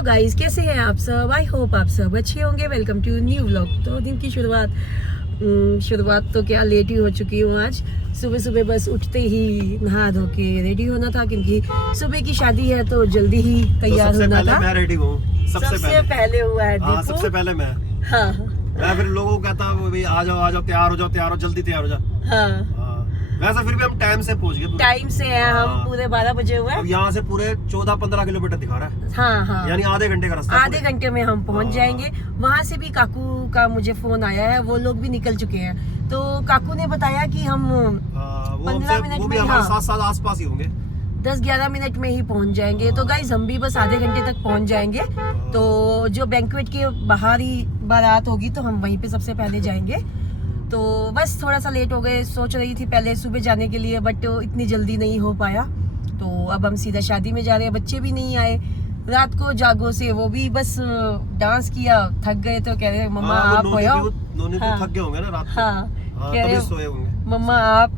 Hello guys, कैसे हैं आप सब? आई होप आप सब अच्छे होंगे। Welcome to new vlog. तो दिन की शुरुआत तो क्या लेट ही हो चुकी हूँ आज। सुबह सुबह बस उठते ही नहा धो के रेडी होना था, क्योंकि सुबह की शादी है तो जल्दी ही तैयार तो होना था। मैं रेडी हूँ सबसे पहले हुआ है हाँ, दीपू। सबसे पहले मैं। हाँ मैं फिर लोगों को कहता हूँ भाई आ जाओ तैयार हो जल्दी तैयार हो जाओ। हाँ, वैसे फिर भी हम टाइम से पहुंच गए। टाइम से है, हम पूरे 12 बजे हुए। अब यहाँ से पूरे 14-15 किलोमीटर दिखा रहा है। हाँ हाँ, यानी आधे घंटे का रास्ता। आधे घंटे में हम पहुंच जाएंगे। वहाँ से भी काकू का मुझे फोन आया है, वो लोग भी निकल चुके हैं। तो काकू ने बताया कि हम 15 मिनट में, हमारे साथ आसपास ही होंगे, 10-11 मिनट में ही पहुंच जाएंगे। तो गाइज हम भी बस आधे घंटे तक पहुंच जाएंगे। तो जो बैंक्वेट के बाहर ही बारात होगी तो हम वहीं पे सबसे पहले जाएंगे। तो बस थोड़ा सा लेट हो गए। सोच रही थी पहले सुबह जाने के लिए, बट इतनी जल्दी नहीं हो पाया। तो अब हम सीधा शादी में जा रहे हैं। बच्चे भी नहीं आए रात को जागो से, वो भी बस डांस किया, थक गए। तो कह रहे मम्मा आप हो आओ। हाँ, थक गए होंगे ना रात को। हाँ, कह रहे सोए होंगे मम्मा आप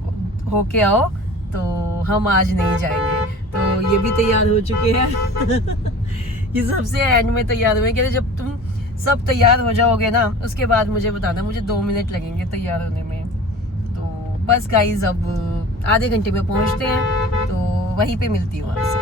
होके आओ, तो हम आज नहीं जाएंगे। तो ये भी तैयार हो चुके हैं। ये सबसे एंड में तैयार हुए। कह रहे जब तुम सब तैयार हो जाओगे ना, उसके बाद मुझे बताना, मुझे 2 मिनट लगेंगे तैयार होने में। तो बस गाइज अब आधे घंटे में पहुंचते हैं, तो वहीं पे मिलती हूँ आपसे।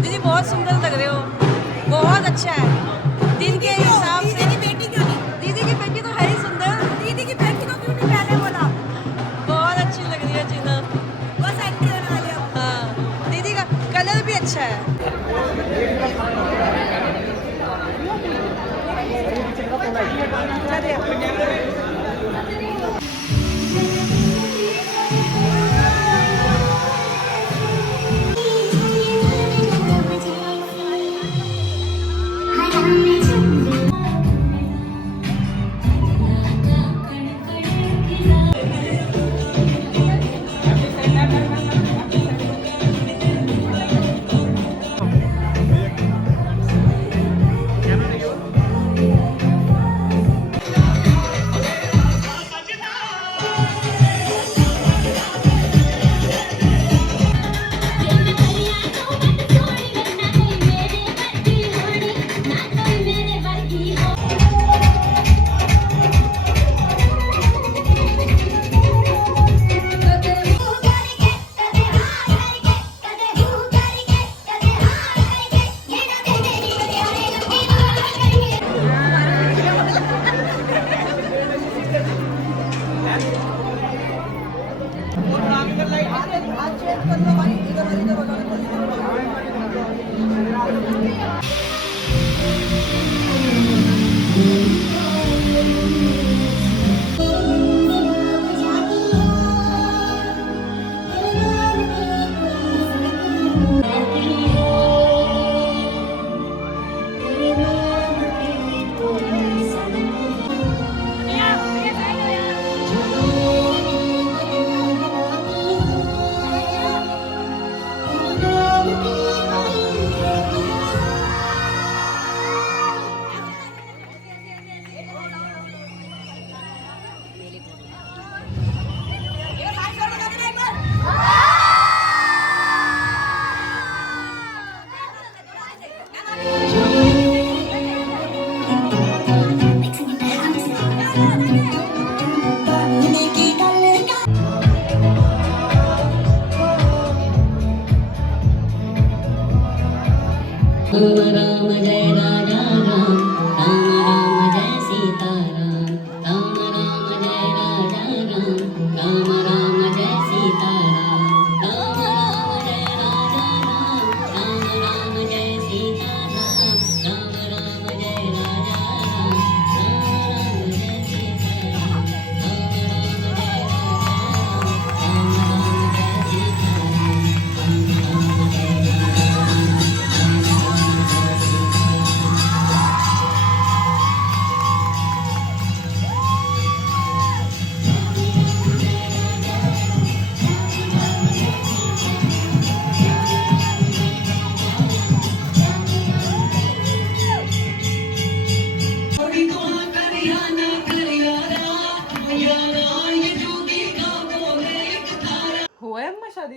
दीदी बहुत सुंदर लग रहे हो, बहुत अच्छा है। दिन के हिसाब से दीदी की बेटी क्यों नहीं? दीदी की बेटी तो है ही सुंदर। दीदी की बेटी को क्यों नहीं पहले बोला? बहुत अच्छी लग रही है जीना, बस एंट्री होने वाली है। हाँ, दीदी का कलर भी अच्छा है।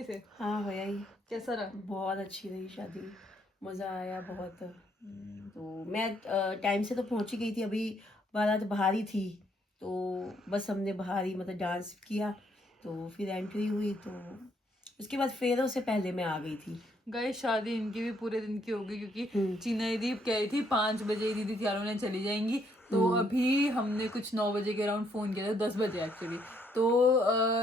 भाई से? हाँ भैया ही। कैसा रहा? बहुत अच्छी रही शादी, मज़ा आया बहुत। तो मैं टाइम से तो पहुंच ही गई थी, अभी बारात बाहर ही थी, तो बस हमने बाहर ही मतलब डांस किया, तो फिर एंट्री हुई, तो उसके बाद फेरों से पहले मैं आ गई थी। गाइस शादी इनकी भी पूरे दिन की होगी क्योंकि हम्म। चीना दीदी कह रही थी 5 बजे दीदी तैयार होने चली जाएंगी, तो अभी हमने कुछ 9 बजे के अराउंड फोन किया था, 10 बजे एक्चुअली। तो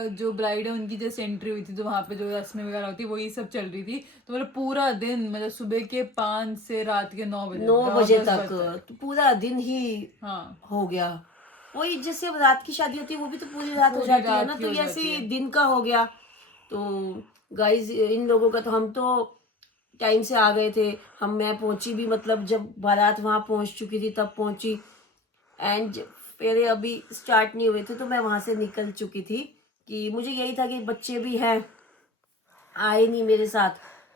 जो ब्राइड है उनकी जैसे एंट्री हुई थी, तो वहाँ पे जो रस्में वगैरह होती है वही सब चल रही थी। तो मतलब पूरा दिन मतलब सुबह के 5 से रात के 9 बजे 9 बजे 10 तक तो पूरा दिन ही हाँ हो गया। वही जैसे अब रात की शादी होती है वो भी तो पूरी रात हो पूरी जाती है रात ना, की तो हो ये जाती ऐसे है। दिन का हो गया। तो गाइस इन लोगों का तो हम तो टाइम से आ गए थे। मैं पहुंची भी मतलब जब बारात वहां पहुंच चुकी थी तब पहुंची, एंड मेरे अभी स्टार्ट नहीं हुए थे तो मैं वहां से निकल चुकी थी, कि मुझे यही था कि बच्चे भी हैं, आए नहीं मेरे साथ,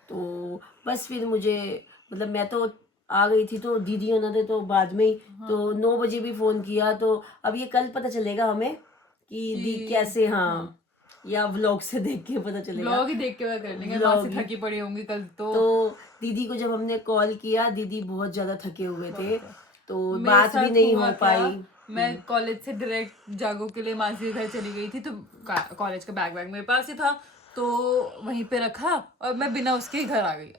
तो बस फिर मुझे मतलब मैं तो आ गई थी, तो दीदी उन्होंने तो बाद में ही तो 9 बजे भी फोन किया, तो अब ये कल पता चलेगा हमें कि दी कैसे, हाँ, या व्लॉग से देख के पता चलेगा। ब्लॉग ही देख के वह कर लेंगे, Vlog मासी ही। थकी पड़ी होंगी कल तो दीदी को जब हमने कॉल किया, दीदी बहुत ज्यादा थके हुए थे, तो मेरे बात भी साथ नहीं हुआ हो क्या, पाई। मैं कॉलेज से डायरेक्ट जागो के लिए मासी के घर चली गई थी, तो कॉलेज का बैग मेरे पास ही था, तो वहीं पे रखा और मैं बिना उसके ही घर आ गई।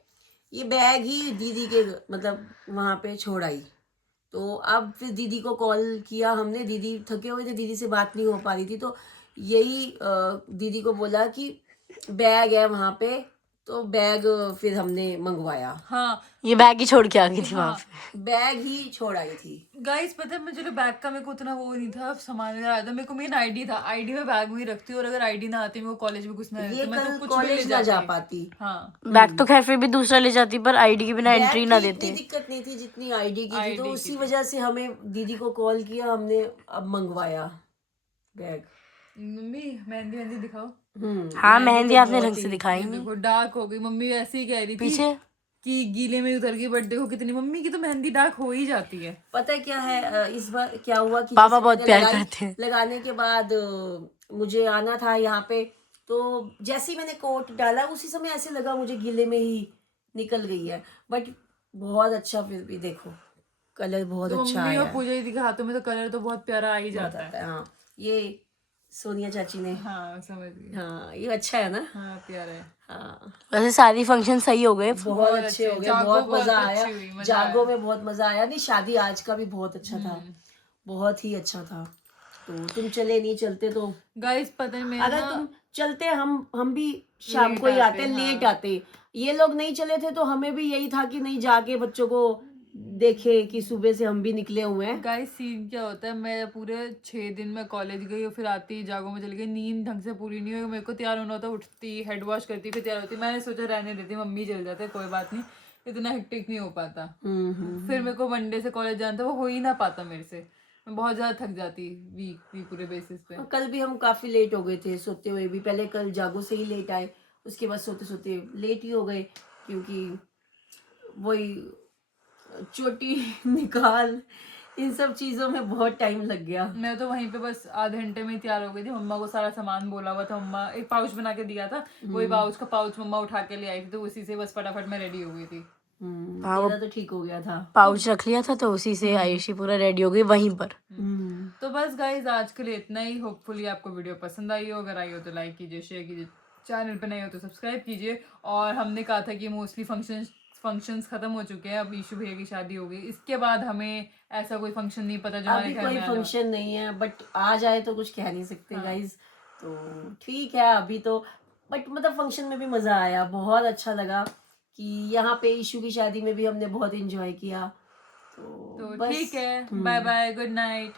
ये बैग ही दीदी के मतलब वहां पे छोड़ आई, तो अब फिर दीदी को कॉल किया हमने, दीदी थके हुए थे, दीदी से बात नहीं हो पा रही थी, तो यही दीदी को बोला कि बैग है वहां पे, तो बैग फिर हमने मंगवाया। हाँ ये बैग ही छोड़ के आ गई थी हाँ बैग ही छोड़ आई थी। गाइस पता है मुझे जो बैग का मेरे को उतना वो नहीं था, सामान वगैरह आया था, मेरे को मेन आईडी था, आईडी में बैग में ही रखती हूँ, और अगर आईडी ना आती मेरे को कॉलेज में घुसना ये रहता मैं तो कल कुछ भी ले कॉलेज ना जा जाती। पाती। हाँ बैग तो खैर फिर भी दूसरा ले जाती, पर आईडी के बिना बैग एंट्री ना की देते। इतनी दिक्कत नहीं थी जितनी आईडी की थी, तो ID की उसी थी। वजह से हमें दीदी को कॉल किया, हमने अब मंगवाया बैग। मम्मी मेहंदी मेहंदी दिखाओ। हाँ मेहंदी तो आपने बहुत ढंग से ही- दिखाई ये नहीं। देखो डार्क हो गई, मम्मी ऐसे ही कह रही थी पीछे कि गीले में उतर गई, बट देखो कितनी मम्मी की तो मेहंदी डार्क हो ही जाती है। पता है क्या है, इस बार क्या हुआ कि पापा जैसे बहुत मैंने प्यार लगाई, करते हैं। लगाने के बाद मुझे आना था यहाँ पे, तो जैसे ही मैंने कोट डाला उसी समय ऐसे लगा मुझे गीले में ही निकल गई है, बट बहुत अच्छा, फिर भी देखो कलर बहुत तो अच्छा मम्मी आया और है, पूजा दीदी के हाथों में तो कलर तो बहुत प्यारा आ ही बहुत जाता आता है। है। हाँ, ये सोनिया चाची ने, हाँ समझ गई। हाँ ये अच्छा है ना। हाँ प्यारा है। हाँ वैसे सारी फंक्शन सही हो गए। बहुत अच्छे हो गए, जागो बहुत मजा बहुत आया, अच्छी हुई, मजा जागो आया। में बहुत मजा आया। नहीं शादी आज का भी बहुत अच्छा था, बहुत ही अच्छा था। तो तुम चले नहीं, चलते तो गाइस पता नहीं मैं अगर ना तुम चलते हम भी शाम लेट को ही आते, आते, हाँ। लेट आते। ये लोग नहीं चले थे तो हमें भी यही था कि नहीं जाके बच्चों को देखे कि सुबह से हम भी निकले हुए हैं। गाइस सीन क्या होता है, मैं पूरे 6 दिन में कॉलेज गई और फिर आती जागो में चली गई, नींद ढंग से पूरी नहीं हुई, मेरे को तैयार होना होता, उठती हेड वॉश करती फिर तैयार होती, मैंने सोचा रहने देती, मम्मी चल जाते कोई बात नहीं, इतना हेक्टिक नहीं हो पाता। फिर मेरे को मंडे से कॉलेज जाना था, वो हो ही ना पाता मेरे से, मैं बहुत ज्यादा थक जाती वीक पूरे बेसिस पे। कल भी हम काफी लेट हो गए थे सोते हुए भी, पहले कल जागो से ही लेट आए, उसके बाद सोते सोते लेट ही हो गए, क्योंकि वही चोटी निकाल इन सब चीजों में बहुत टाइम लग गया। मैं तो वहीं पे बस आधे घंटे में ही तैयार हो गई थी, मम्मा को सारा सामान बोला हुआ था, मम्मा एक पाउच बना के दिया था, वही पाउच का पाउच मम्मा उठा के ले आई थी, तो उसी से बस फटाफट मैं रेडी हो गई थी। तेरा तो ठीक हो गया था। पाउच रख लिया था तो उसी से आयुषी पूरा रेडी हो गई वहीं पर। तो बस गाइज आज के लिए इतना ही, होपफुली आपको वीडियो पसंद आई हो, अगर आई हो तो लाइक कीजिए, शेयर कीजिए, चैनल पे नए हो तो सब्सक्राइब कीजिए। और हमने कहा था कि मोस्टली फंक्शंस खत्म हो चुके हैं, अब ईशू भैया की शादी हो गई, इसके बाद हमें ऐसा कोई फंक्शन नहीं पता जो हमारे अभी घर कोई में आना। फंक्शन नहीं है, बट आ जाए तो कुछ कह नहीं सकते गाइज, तो ठीक है अभी तो। बट मतलब फंक्शन में भी मजा आया, बहुत अच्छा लगा कि यहाँ पे ईशू की शादी में भी हमने बहुत एंजॉय किया, तो तो बस ठीक है, बाय बाय, गुड नाइट।